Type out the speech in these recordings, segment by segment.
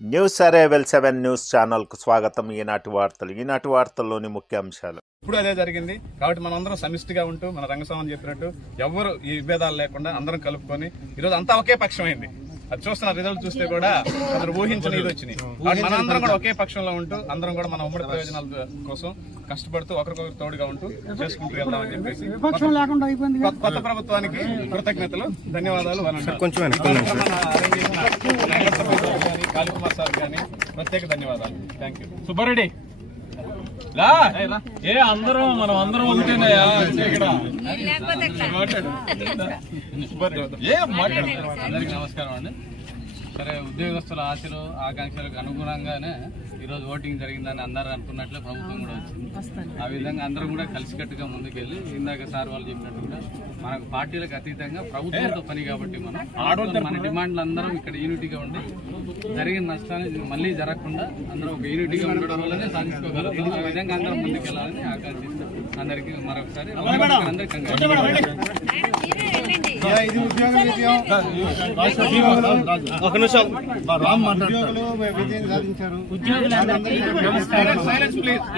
News arrival 7 news ఛానల్కు స్వాగతం. ఈనాటి వార్తల్లోని ముఖ్యాంశాలు. ఇప్పుడు అదే జరిగింది కాబట్టి మనం అందరం సమిష్టిగా ఉంటూ మన రంగస్వామి చెప్పినట్టు ఎవరు ఈ విభేదాలు లేకుండా అందరం కలుపుకొని ఈరోజు అంతా ఒకే పక్షమైంది. అది చూస్తున్న రిజల్ట్ చూస్తే కూడా అందరూ ఊహించని ఇది వచ్చినాయి. మనందరం కూడా ఒకే పక్షంలో ఉంటూ అందరం కూడా మన ఉమ్మడి ప్రయోజనాల కోసం కష్టపడుతూ ఒకరికొకరు తోడుగా ఉంటూ చేసుకుంటూ వెళ్దామని చెప్పేసి కొత్త ప్రభుత్వానికి కృతజ్ఞతలు, ధన్యవాదాలు. కాళీకుమార్ సార్ కానీ ప్రత్యేక ధన్యవాదాలు. Thank you. సుబ్బారెడ్డి అందరం మనం అందరం ఉంటేనయ్యా అందరికి నమస్కారం అండి. సరే, ఉద్యోగస్తుల ఆశలు ఆకాంక్షలకు అనుగుణంగానే ఈరోజు ఓటింగ్ జరిగిందని అందరూ అనుకున్నట్లే ప్రభుత్వం కూడా వచ్చింది. ఆ విధంగా అందరం కూడా కలిసికట్టుగా ముందుకెళ్ళి ఇందాక సార్ వాళ్ళు చెప్పినట్టు కూడా మనకు పార్టీలకు అతీతంగా ప్రభుత్వంతో పని కాబట్టి మన డిమాండ్లు అందరం ఇక్కడ యూనిటీగా ఉండి జరిగిన నష్టాన్ని మళ్ళీ జరగకుండా అందరం ఒక యూనిటీగా ఉండడం వల్లనే సాధించుకోగలుగుతాం. ఆ విధంగా అందరం ముందుకెళ్ళాలని ఆకాంక్షిస్తాం. అందరికీ మరొకసారి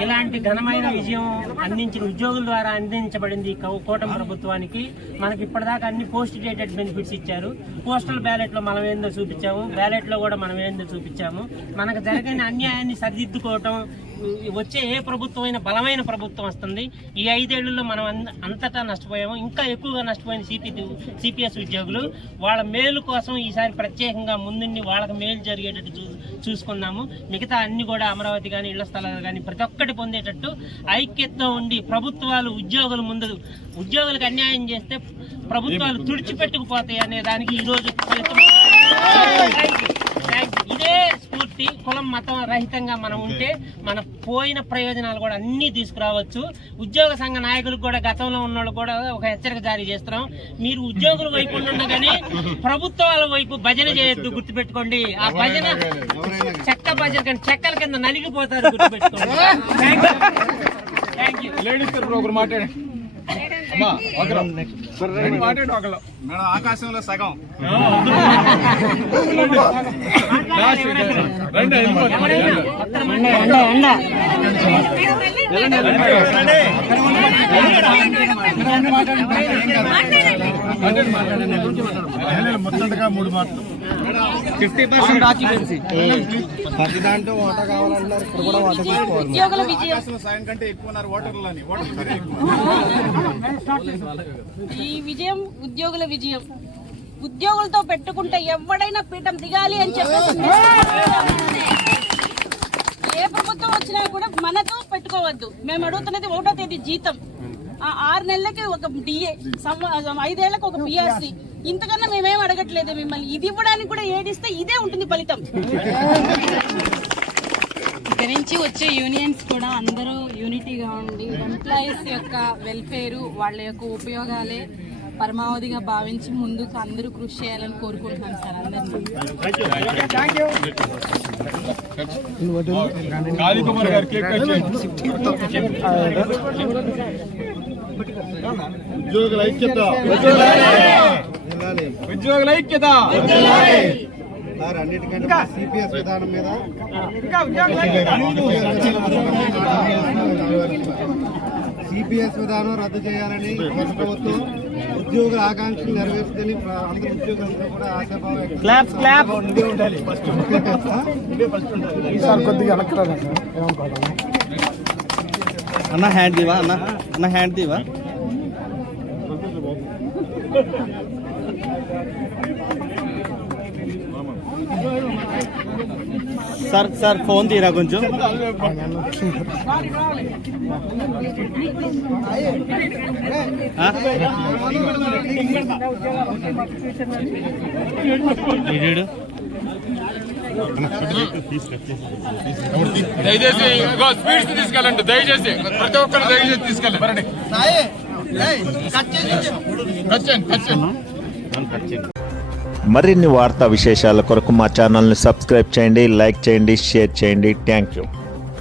ఇలాంటి ఘనమైన విజయం అందించిన ఉద్యోగుల ద్వారా అందించబడింది కూటమి ప్రభుత్వానికి. మనకి ఇప్పటిదాకా అన్ని పోస్ట్ డేటెడ్ బెనిఫిట్స్ ఇచ్చారు. పోస్టల్ బ్యాలెట్ లో మనం ఏందో చూపించాము, బ్యాలెట్ లో కూడా మనం ఏందో చూపించాము. మనకు జరిగిన అన్యాయాన్ని సరిదిద్దుకోవటం వచ్చే ఏ ప్రభుత్వం అయినా బలమైన ప్రభుత్వం వస్తుంది. ఈ 5 ఏళ్లలో మనం అంతటా నష్టపోయాము. ఇంకా ఎక్కువగా నష్టపోయిన సిపిఎస్ ఉద్యోగులు. వాళ్ళ మేలు కోసం ఈసారి ప్రత్యేకంగా ముందుండి వాళ్ళకి మేలు జరిగేటట్టు చూసుకున్నాము. మిగతా అన్ని కూడా అమరావతి కానీ ఇళ్ల స్థలాలు కానీ ప్రతి ఒక్కటి పొందేటట్టు ఐక్యతతో ఉండి ప్రభుత్వాలు ఉద్యోగులకు అన్యాయం చేస్తే ప్రభుత్వాలు తుడిచిపెట్టుకుపోతాయి అనే దానికి ఈరోజు ఇదే స్ఫూర్తి. కులం మతం రహితంగా మనం ఉంటే మన పోయిన ప్రయోజనాలు కూడా అన్ని తీసుకురావచ్చు. ఉద్యోగ సంఘ నాయకులకు కూడా గతంలో ఉన్న వాళ్ళు కూడా ఒక హెచ్చరిక జారీ చేస్తున్నాం. మీరు ఉద్యోగుల వైపు ఉండండి కానీ ప్రభుత్వాల వైపు భజన చేయొద్దు, గుర్తుపెట్టుకోండి. ఆ భజన చెక్క భజన కానీ చెక్కల కింద నలిగిపోతారు, గుర్తుపెట్టుకోండి. Thank you. మేడం ఆకాశంలో సగం మొత్తంగా 3 మాటలు 50% ఆక్యుపెన్సీ. ప్రతి దాంట్లో ఓటా కావాలంటారు. ఇక్కడ కూడా ఓటా తీసుకోవాలి. ఆకాశంలో సాయం కంటే ఎక్కువ ఉన్నారు ఓటర్లని. ఈ విజయం ఉద్యోగుల విజయం. ఉద్యోగులతో పెట్టుకుంటే ఎవడైనా పీఠం దిగాలి అని చెప్పేసి ఏ ప్రభుత్వం వచ్చినా కూడా మనతో పెట్టుకోవద్దు. మేము అడుగుతున్నది 1వ తేదీ జీతం, 6 నెలలకి ఒక డిఏ, 5 ఏళ్లకు ఒక పిఆర్సీ. ఇంతకన్నా మేమేం అడగట్లేదు మిమ్మల్ని. ఇది ఇవ్వడానికి కూడా ఏడిస్తే ఇదే ఉంటుంది ఫలితం. ఇక్కడి నుంచి వచ్చే యూనియన్స్ కూడా అందరూ యూనిటీగా ఉండి ఎంప్లాయీస్ యొక్క వెల్ఫేరు, వాళ్ళ యొక్క ఉపయోగాలే పరమావధిగా భావించి ముందుకు అందరూ కృషి చేయాలని కోరుకుంటున్నాను సార్ అందరినీ. కాళీకుమార్ గారు కేక్ కట్ చేయండి. ఉద్యోగుల ఐక్యత, ఉద్యోగుల ఐక్యత. అన్నిటికంటే సిపిఎస్ విధానం మీద సిపిఎస్ విధానం రద్దు చేయాలని ప్రభుత్వం ఉద్యోగుల ఆకాంక్షలు నెరవేర్చుదని అందరూ ఉద్యోగులందరూ కూడా ఆశాభావం ఉండాలి. కొద్దిగా అన్న హ్యాండ్ దీవా, అన్న హ్యాండ్ దీవా. సార్ ఫోన్ తీరా కొంచెం. దయచేసి స్పీడ్స్ తీసుకెళ్ళండి. దయచేసి ప్రతి ఒక్కరు దయచేసి తీసుకెళ్ళండి. మరిన్ని వార్తా విశేషాల కొరకు మా ఛానల్ని సబ్స్క్రైబ్ చేయండి, లైక్ చేయండి, షేర్ చేయండి. Thank you.